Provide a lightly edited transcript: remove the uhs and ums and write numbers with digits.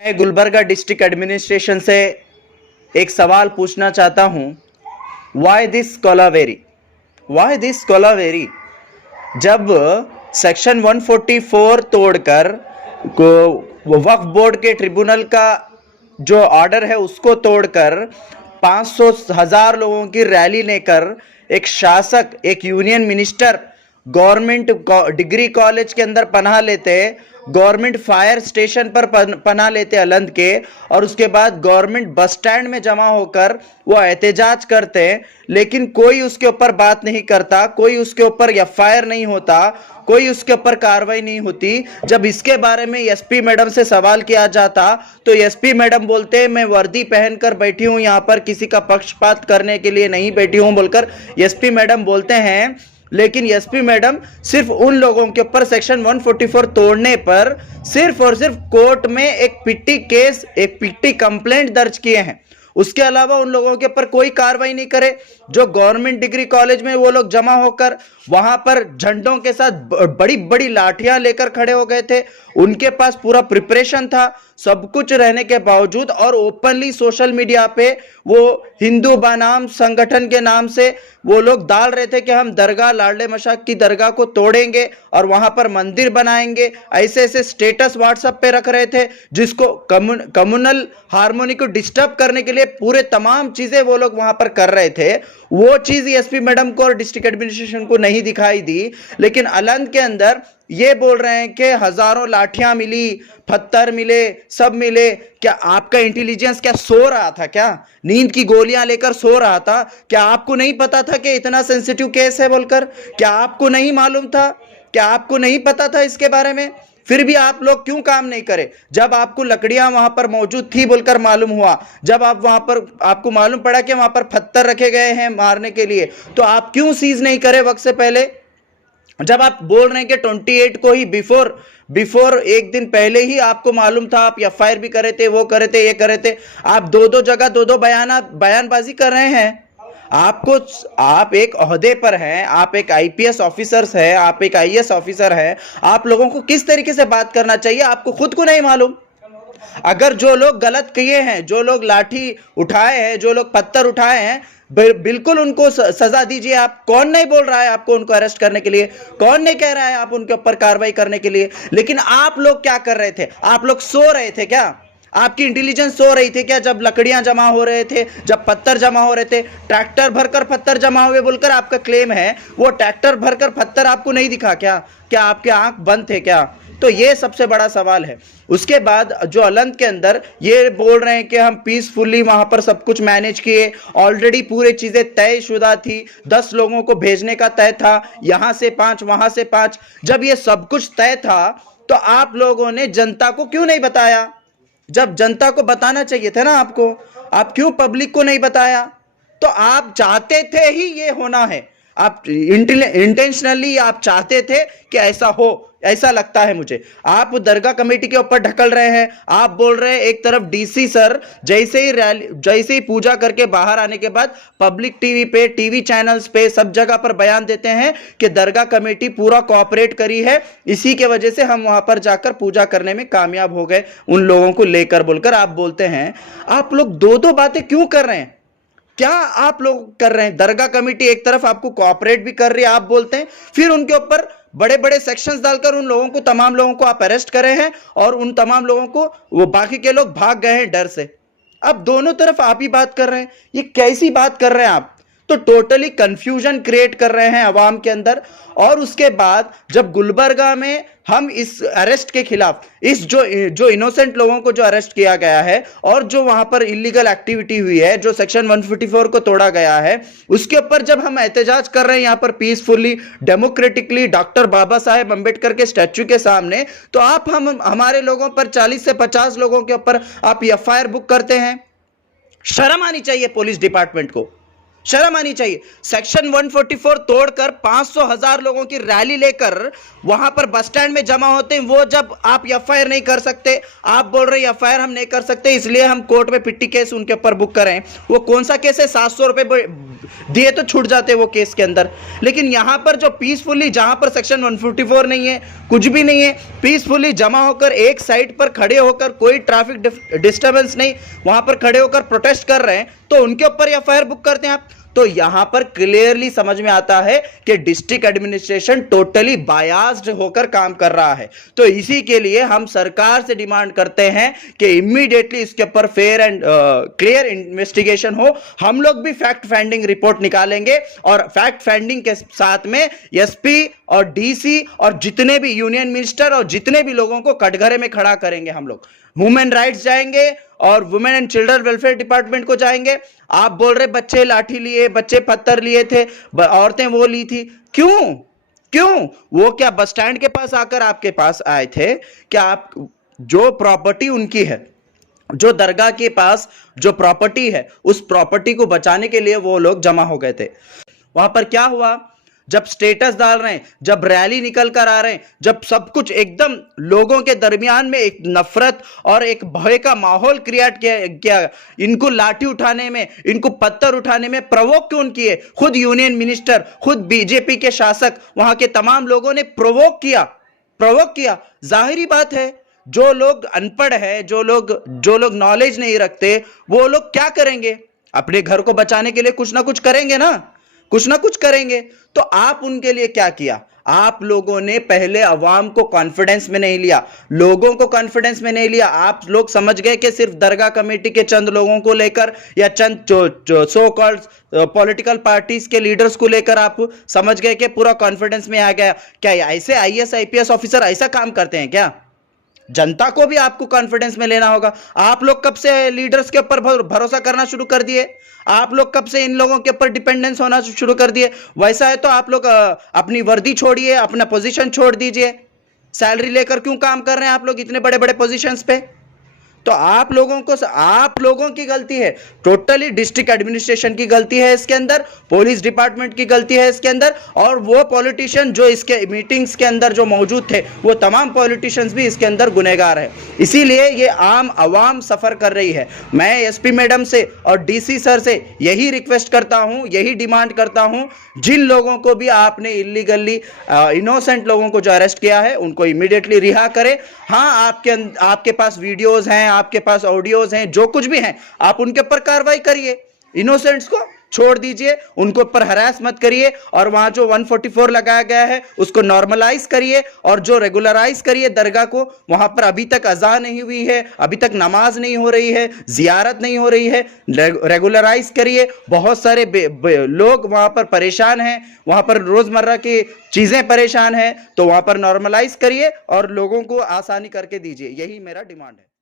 मैं Gulbarga district administration से एक सवाल पूछना चाहता हूं। Why this Kolaveri? Why this Kolaveri? जब सेक्शन 144 तोड़कर वक्फ बोर्ड के ट्रिब्यूनल का जो ऑर्डर है उसको तोड़कर 500,000 लोगों की रैली लेकर एक शासक, एक union minister government degree college के अंदर पनाह लेते, गवर्नमेंट फायर स्टेशन पर पनाह लेते अलंद के, और उसके बाद गवर्नमेंट बस स्टैंड में जमा होकर वो एहतजाज करते, लेकिन कोई उसके ऊपर बात नहीं करता, कोई उसके ऊपर एफआईआर नहीं होता, कोई उसके ऊपर कार्रवाई नहीं होती। जब इसके बारे में एसपी मैडम से सवाल किया जाता तो एसपी मैडम बोलते मैं वर्दी पहनकर बैठी हूं, यहां पर किसी का पक्षपात करने के लिए नहीं बैठी हूं बोलकर एसपी मैडम बोलते हैं। लेकिन एसपी मैडम सिर्फ उन लोगों के ऊपर सेक्शन 144 तोड़ने पर सिर्फ और सिर्फ कोर्ट में एक पिट्टी केस, एक पिट्टी कंप्लेंट दर्ज किए हैं। उसके अलावा उन लोगों के ऊपर कोई कार्रवाई नहीं करे। जो गवर्नमेंट डिग्री कॉलेज में वो लोग जमा होकर वहां पर झंडों के साथ बड़ी बड़ी लाठियां लेकर खड़े हो गए थे, उनके पास पूरा प्रिपरेशन था, सब कुछ रहने के बावजूद, और ओपनली सोशल मीडिया पे वो हिंदू बनाम संगठन के नाम से वो लोग डाल रहे थे कि हम दरगाह, लाडले मशाक की दरगाह को तोड़ेंगे और वहां पर मंदिर बनाएंगे। ऐसे ऐसे स्टेटस व्हाट्सएप पे रख रहे थे जिसको कम्युनल हार्मोनी को डिस्टर्ब करने के लिए पूरे तमाम चीजें वो लोग वहां पर कर रहे थे। वो चीज एसपी मैडम को और डिस्ट्रिक्ट एडमिनिस्ट्रेशन को नहीं दिखाई दी, लेकिन अलंद के अंदर ये बोल रहे हैं कि हजारों लाठियां मिली, पत्थर मिले, सब मिले। क्या आपका इंटेलिजेंस क्या सो रहा था? क्या नींद की गोलियां लेकर सो रहा था? क्या आपको नहीं पता था कि इतना सेंसिटिव केस है बोलकर? क्या आपको नहीं मालूम था? क्या आपको नहीं पता था इसके बारे में? फिर भी आप लोग क्यों काम नहीं करे? जब आपको लकड़ियां वहां पर मौजूद थी बोलकर मालूम हुआ, जब आप वहां पर आपको मालूम पड़ा कि वहां पर पत्थर रखे गए हैं मारने के लिए, तो आप क्यों सीज नहीं करे वक्त से पहले? जब आप बोल रहे हैं कि 28 को ही बिफोर एक दिन पहले ही आपको मालूम था, आप एफआईआर भी करे थे, वो करे थे, ये करे थे, आप दो जगह दो बयानबाजी कर रहे हैं। आप एक ओहदे पर हैं, आप एक आईपीएस ऑफिसर है, आप एक आईएएस ऑफिसर है, आप लोगों को किस तरीके से बात करना चाहिए आपको खुद को नहीं मालूम? अगर जो लोग गलत किए हैं, जो लोग लाठी उठाए हैं, जो लोग पत्थर उठाए हैं, बिल्कुल उनको सजा दीजिए। आप कौन नहीं बोल रहा है आपको उनको अरेस्ट करने के लिए? कौन नहीं कह रहा है आप उनके ऊपर कार्रवाई करने के लिए? लेकिन आप लोग क्या कर रहे थे? आप लोग सो रहे थे क्या? आपकी इंटेलिजेंस सो रही थी क्या? जब लकड़ियां जमा हो रहे थे, जब पत्थर जमा हो रहे थे, ट्रैक्टर भरकर पत्थर जमा हुए बोलकर आपका क्लेम है, वो ट्रैक्टर भरकर पत्थर आपको नहीं दिखा क्या? क्या आपके आंख बंद थे क्या? तो ये सबसे बड़ा सवाल है। उसके बाद जो अलंद के अंदर ये बोल रहे हैं कि हम पीसफुली वहां पर सब कुछ मैनेज किए, ऑलरेडी पूरी चीजें तयशुदा थी, 10 लोगों को भेजने का तय था, यहां से 5, वहां से 5। जब ये सब कुछ तय था तो आप लोगों ने जनता को क्यों नहीं बताया? जब जनता को बताना चाहिए था ना आपको, आप क्यों पब्लिक को नहीं बताया? तो आप चाहते थे ही ये होना है, आप इंटेंशनली आप चाहते थे कि ऐसा हो, ऐसा लगता है मुझे। आप दरगाह कमेटी के ऊपर ढकल रहे हैं। आप बोल रहे हैं एक तरफ डीसी सर जैसे ही पूजा करके बाहर आने के बाद पब्लिक टीवी पे, टीवी चैनल्स पे, सब जगह पर बयान देते हैं कि दरगाह कमेटी पूरा कोऑपरेट करी है, इसी के वजह से हम वहां पर जाकर पूजा करने में कामयाब हो गए उन लोगों को लेकर बोलकर आप बोलते हैं। आप लोग दो बातें क्यों कर रहे हैं? क्या आप लोग कर रहे हैं? दरगाह कमेटी एक तरफ आपको कोऑपरेट भी कर रही है, आप बोलते हैं, फिर उनके ऊपर बड़े बड़े सेक्शंस डालकर उन लोगों को, तमाम लोगों को आप अरेस्ट करे हैं, और उन तमाम लोगों को वो बाकी के लोग भाग गए हैं डर से। अब दोनों तरफ आप ही बात कर रहे हैं, ये कैसी बात कर रहे हैं आप? तो टोटली कंफ्यूजन क्रिएट कर रहे हैं अवाम के अंदर। और उसके बाद जब गुलबर्गा में हम इस अरेस्ट के खिलाफ, इस जो इनोसेंट लोगों को जो अरेस्ट किया गया है और जो वहां पर इलीगल एक्टिविटी हुई है, जो सेक्शन 144 को तोड़ा गया है, उसके ऊपर जब हम एहतजाज कर रहे हैं यहां पर peacefully, democratically, doctor Baba Saheb Ambedkar के स्टैच्यू के सामने, तो आप हमारे लोगों पर 40 से 50 लोगों के ऊपर आप एफआईआर बुक करते हैं। शर्म आनी चाहिए पुलिस डिपार्टमेंट को। शर्म आनी चाहिए। सेक्शन 144 तोड़कर 500,000 लोगों की रैली लेकर वहां पर बस स्टैंड में जमा होते हैं, वो जब आप एफआईआर नहीं कर सकते, आप बोल रहे एफआईआर हम नहीं कर सकते इसलिए हम कोर्ट में पिट्टी केस उनके ऊपर बुक करें। वो कौन सा केस है? 700 रुपए दिए तो छूट जाते वो केस के अंदर। लेकिन यहां पर जो पीसफुली, जहां पर सेक्शन 144 नहीं है, कुछ भी नहीं है, पीसफुली जमा होकर एक साइड पर खड़े होकर, कोई ट्रैफिक डिस्टर्बेंस नहीं, वहां पर खड़े होकर प्रोटेस्ट कर रहे हैं, तो उनके ऊपर एफआईआर बुक करते हैं आप। तो यहां पर क्लियरली समझ में आता है कि डिस्ट्रिक्ट एडमिनिस्ट्रेशन टोटली बायास्ड होकर काम कर रहा है। तो इसी के लिए हम सरकार से डिमांड करते हैं कि इमीडिएटली इसके ऊपर फेयर एंड क्लियर इन्वेस्टिगेशन हो। हम लोग भी फैक्ट फाइंडिंग रिपोर्ट निकालेंगे और फैक्ट फाइंडिंग के साथ में एसपी और डीसी और जितने भी यूनियन मिनिस्टर और जितने भी लोगों को कटघरे में खड़ा करेंगे। हम लोग ह्यूमन राइट्स जाएंगे और women and children welfare department को जाएंगे। आप बोल रहे बच्चे लाठी लिए, बच्चे पत्थर लिए थे, औरतें वो ली थी, क्यों वो क्या बस स्टैंड के पास आकर आपके पास आए थे? क्या आप जो प्रॉपर्टी उनकी है, जो दरगाह के पास जो प्रॉपर्टी है, उस प्रॉपर्टी को बचाने के लिए वो लोग जमा हो गए थे? वहां पर क्या हुआ? जब स्टेटस डाल रहे हैं, जब रैली निकल कर आ रहे हैं, जब सब कुछ एकदम लोगों के दरमियान में एक नफरत और एक भय का माहौल क्रिएट किया, इनको लाठी उठाने में, इनको पत्थर उठाने में प्रोवोक क्यों किए? खुद यूनियन मिनिस्टर, खुद बीजेपी के शासक, वहां के तमाम लोगों ने प्रोवोक किया। जाहिरी बात है, जो लोग अनपढ़ है, जो लोग नॉलेज नहीं रखते, वो लोग क्या करेंगे? अपने घर को बचाने के लिए कुछ ना कुछ करेंगे ना, कुछ ना कुछ करेंगे। तो आप उनके लिए क्या किया? आप लोगों ने पहले अवाम को कॉन्फिडेंस में नहीं लिया, लोगों को कॉन्फिडेंस में नहीं लिया। आप लोग समझ गए कि सिर्फ दरगाह कमेटी के चंद लोगों को लेकर या चंद जो सो कॉल्ड पॉलिटिकल पार्टीज के लीडर्स को लेकर आप समझ गए कि पूरा कॉन्फिडेंस में आ गया। क्या ऐसे आईएएस आईपीएस ऑफिसर ऐसा काम करते हैं क्या? जनता को भी आपको कॉन्फिडेंस में लेना होगा। आप लोग कब से लीडर्स के ऊपर भरोसा करना शुरू कर दिए? आप लोग कब से इन लोगों के ऊपर डिपेंडेंस होना शुरू कर दिए? वैसा है तो आप लोग अपनी वर्दी छोड़िए, अपना पोजीशन छोड़ दीजिए। सैलरी लेकर क्यों काम कर रहे हैं आप लोग इतने बड़े बड़े पोजीशंस पे? तो आप लोगों की गलती है, टोटली डिस्ट्रिक्ट एडमिनिस्ट्रेशन की गलती है इसके अंदर, पुलिस डिपार्टमेंट की गलती है इसके अंदर, और वो पॉलिटिशियन जो इसके मीटिंग्स के अंदर जो मौजूद थे, वो तमाम पॉलिटिशियंस भी इसके अंदर गुनहगार है। इसीलिए ये आम आवाम सफर कर रही है। मैं एसपी मैडम से और डीसी सर से यही रिक्वेस्ट करता हूं, यही डिमांड करता हूं, जिन लोगों को भी आपने इलीगली इनोसेंट लोगों को जो अरेस्ट किया है, उनको इमीडिएटली रिहा करें। हाँ, आपके पास वीडियोज हैं, आपके पास ऑडियोज हैं, जो कुछ भी हैं, आप उनके ऊपर कार्रवाई करिए। इनोसेंट्स को छोड़ दीजिए, उनको ऊपर हरास मत करिए, और वहां जो 144 लगाया गया है उसको नॉर्मलाइज करिए और जो रेगुलराइज करिए दरगाह को। वहां पर अभी तक अज़ान नहीं हुई है, अभी तक नमाज नहीं हो रही है, जियारत नहीं हो रही है, रेगुलराइज करिए। बहुत सारे लोग वहां पर परेशान हैं, वहां पर रोजमर्रा की चीजें परेशान हैं, तो वहां पर नॉर्मलाइज करिए और लोगों को आसानी करके दीजिए। यही मेरा डिमांड है।